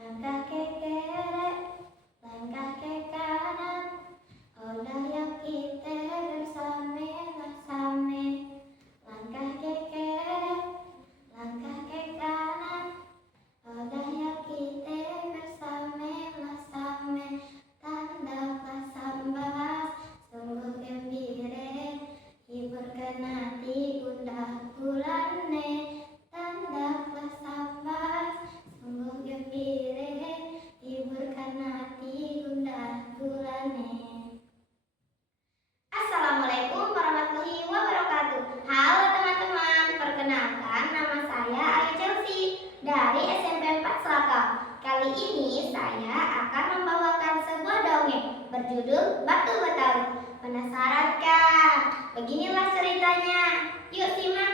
Langkah ke kiri, langkah ke kanan, olah yuk kita bersame-sama. Langkah ke kiri, langkah ke kanan, olah yuk kita bersame-sama. Tandaklah sambas, sungguh gembira, hiburkan hati gundah gulana. Tandaklah sambas, sungguh gembira, hiburkan hati gundah gulana. Assalamualaikum warahmatullahi wabarakatuh. Halo teman-teman, perkenalkan nama saya Ayu Chelsea dari SMP 4 Selakau. Kali ini saya akan membawakan sebuah dongeng berjudul Batu Betawi. Penasaran kan? Beginilah ceritanya. Yuk simak.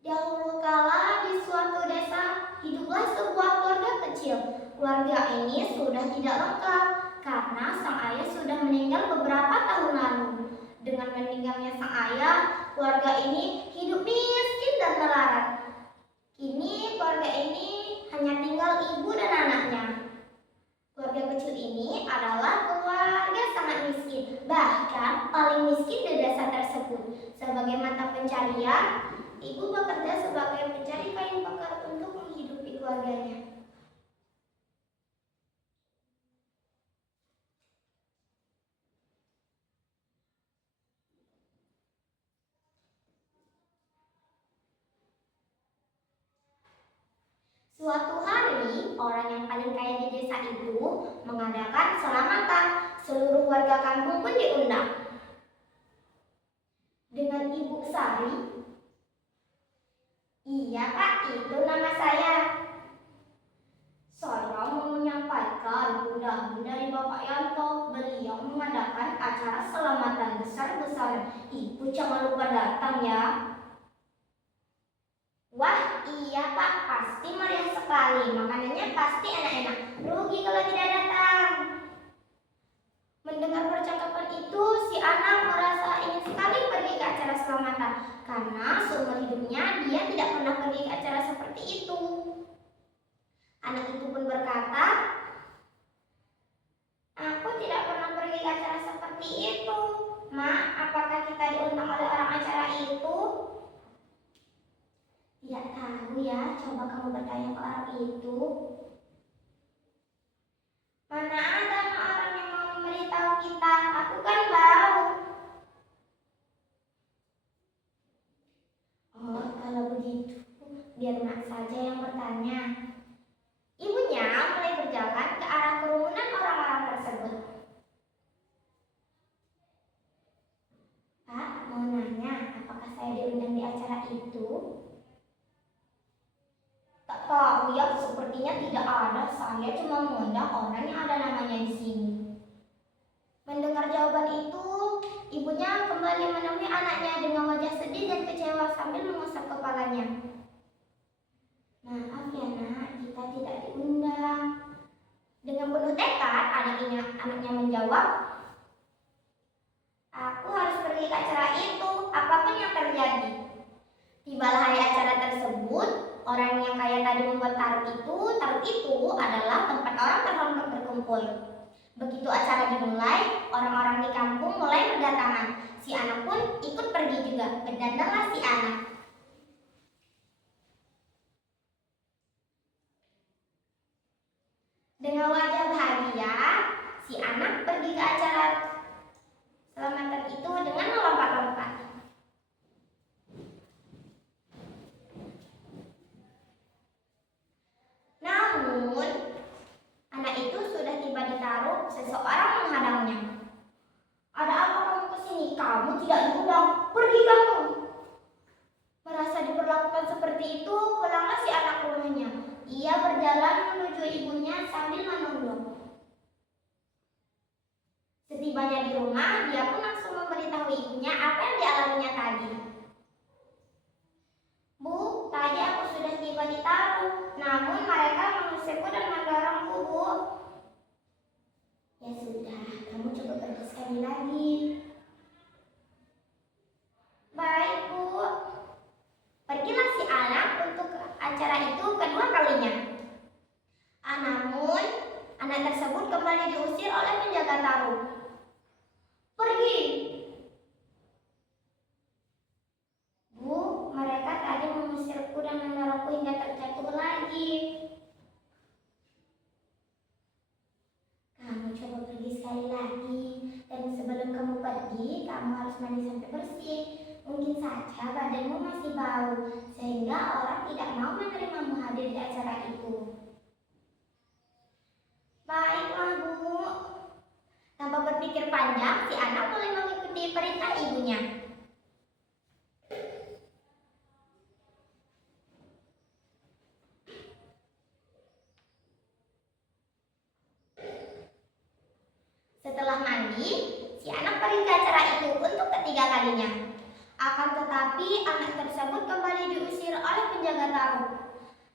Dahulu kala di suatu desa hiduplah sebuah keluarga kecil. Keluarga ini sudah tidak lengkap karena sang ayah sudah meninggal beberapa tahun lalu. Dengan meninggalnya sang ayah, keluarga ini hidup miskin dan melarat. Kini keluarga ini hanya tinggal ibu dan anaknya. Keluarga kecil ini adalah keluarga sangat miskin, bahkan paling miskin di desa tersebut. Sebagai mata pencarian, ibu bekerja sebagai pencari kain bakar untuk menghidupi keluarganya. Suatu hari, orang yang paling kaya di desa itu mengadakan selamatan. Seluruh warga kampung pun diundang. Dengan Ibu Sari, "Iya Pak, itu nama saya. Saya mau menyampaikan undangan dari Bapak Yanto. Beliau mengadakan acara selamatan besar-besaran. Ibu jangan lupa datang ya." "Wah, iya Pak, pasti meriah sekali. Makanannya pasti enak-enak. Rugi kalau tidak datang." Mendengar percakapan itu, si anak merasa ingin sekali pergi ke acara selamatan karena seumur hidupnya dia tidak pernah pergi ke acara seperti itu. Anak itu pun berkata, "Aku tidak pernah pergi ke acara seperti itu. Ma, apakah kita diundang oleh orang acara itu?" "Tidak tahu ya, coba kamu bertanya ke orang itu." "Mana ada orang yang mau memberitahu kita, aku kan bau." "Oh, kalau begitu, biar Mak saja yang bertanya." Ibunya mulai berjalan ke arah kerumunan orang-orang tersebut. "Pak, mau nanya, apakah saya diundang di acara itu?" "Tak tahu ya, sepertinya tidak ada. Saya cuma mengundang orang yang ada namanya di sini." Mendengar jawaban itu, ibunya kembali menemui anaknya dengan wajah sedih dan kecewa sambil mengusap kepalanya. "Maaf ya nak, kita tidak diundang." Dengan penuh tekad, anaknya menjawab, "Aku harus pergi ke acara itu, apapun yang terjadi." Tibalah hari acara tersebut. Orang yang kaya tadi membuat taruk itu adalah tempat orang terhormat berkumpul. Begitu acara dimulai, orang-orang di kampung mulai berdatangan. Si anak pun ikut pergi juga. Berdandanlah si anak. Dengan wajah bahagia, si anak pergi ke acara selamatan itu dengan melompat-lompat. Namun, anak itu sudah tiba di Taruk, seseorang menghadangnya. "Ada apa kamu kesini? Kamu tidak diundang. Pergi kamu." Merasa diperlakukan seperti itu, pulanglah si anak ke rumahnya. Ia berjalan menuju ibunya sambil menunduk. Setibanya di rumah, dia pun langsung memberitahu ibunya apa yang dialaminya tadi. "Bu, tadi aku sudah tiba di Taruk, namun mereka mengusirku dan mendorongku, Bu." "Ya sudah, kamu coba pergi sekali lagi." "Baik, Bu." Pergilah si anak untuk acara itu kedua kalinya. kembali diusir oleh penjaga taruh. Pergi! Bu, mereka tadi mengusirku dan mendorongku hingga terjatuh lagi. Kamu coba pergi sekali lagi, dan sebelum kamu pergi, kamu harus mandi sampai bersih. Mungkin saja badanmu masih bau, sehingga orang tidak mau menerimamu hadir di acara itu. Baiklah, Bu. Tanpa berpikir panjang, si anak mulai mengikuti perintah ibunya. Setelah mandi, si anak pergi ke acara itu untuk ketiga kalinya. Akan tetapi, anak tersebut kembali diusir oleh penjaga taruh.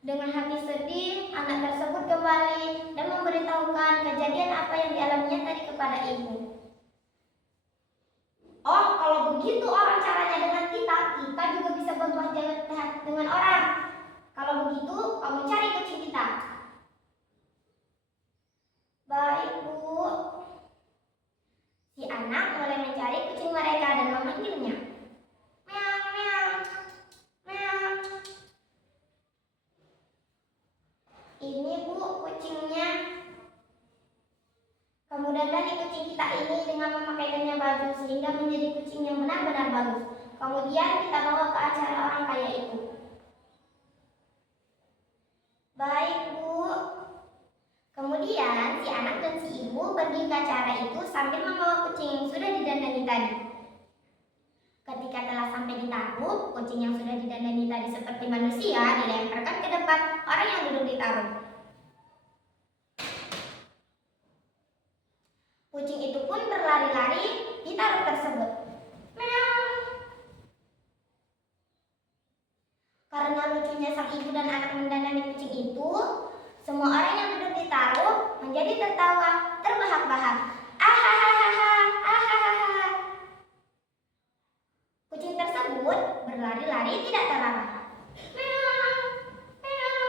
Dengan hati sedih, anak tersebut kembali dan memberitahukan kejadian apa yang dialaminya tadi kepada ibu. Oh, kalau begitu orang caranya dengan kita juga bisa berbuat jahat dengan orang. Kalau begitu, kamu cari kucing kita. Baik, Bu. Si anak mulai mencari kucing mereka dan memanggilnya. Meow, meow, meow. Ini, Bu, kucingnya. Kamu dandani kucing kita ini dengan memakaikannya baju sehingga menjadi kucing yang benar-benar bagus. Kemudian kita bawa ke acara orang kaya itu. Baik, Bu. Kemudian si anak dan si ibu pergi ke acara itu sambil membawa kucing yang sudah didandani tadi. Ketika telah sampai di taruh, kucing yang sudah didandani tadi seperti manusia dilemparkan ke depan orang yang duduk di taruh. Kucing itu pun berlari-lari di taruh tersebut. Meow. Karena lucunya sang ibu dan anak mendandani kucing itu, semua orang yang duduk di taruh menjadi tertawa terbahak-bahak. Ahahaha, ahahaha. Kucing tersebut berlari-lari tidak terarah. Meow, meow.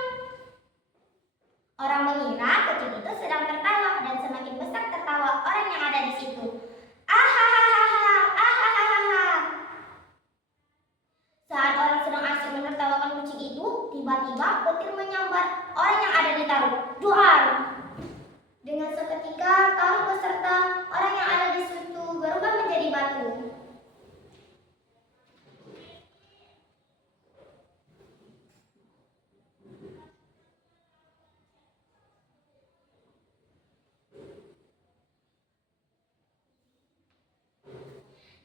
Orang mengira kucing itu sedang tertawa dan semakin besar tertawa orang yang ada di situ. Ahahaha, ahahaha. Saat orang sedang asik menertawakan kucing itu, tiba-tiba petir menyambar orang yang ada di taruh. Duar! Dengan seketika taruh beserta orang yang ada di situ berubah menjadi batu.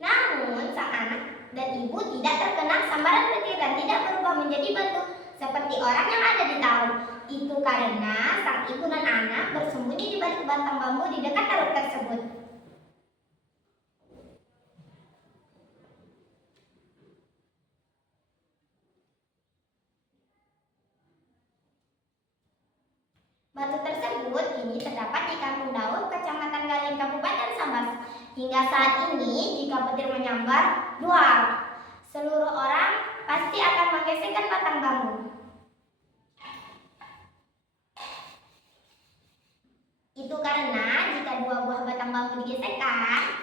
Namun sang anak dan ibu tidak terkena sambaran petir dan tidak berubah menjadi batu seperti orang yang ada di taruh. Itu karena sang ibu dan anak bersembunyi di balik batang bambu di dekat taruh tersebut. Batu tersebut kini terdapat di Kampung Daud, Kecamatan Galing, Kabupaten Sambas. Hingga saat ini, jika petir menyambar, duar, seluruh orang pasti akan menggesekkan batang bambu. Itu karena jika dua buah batang bambu digesekkan,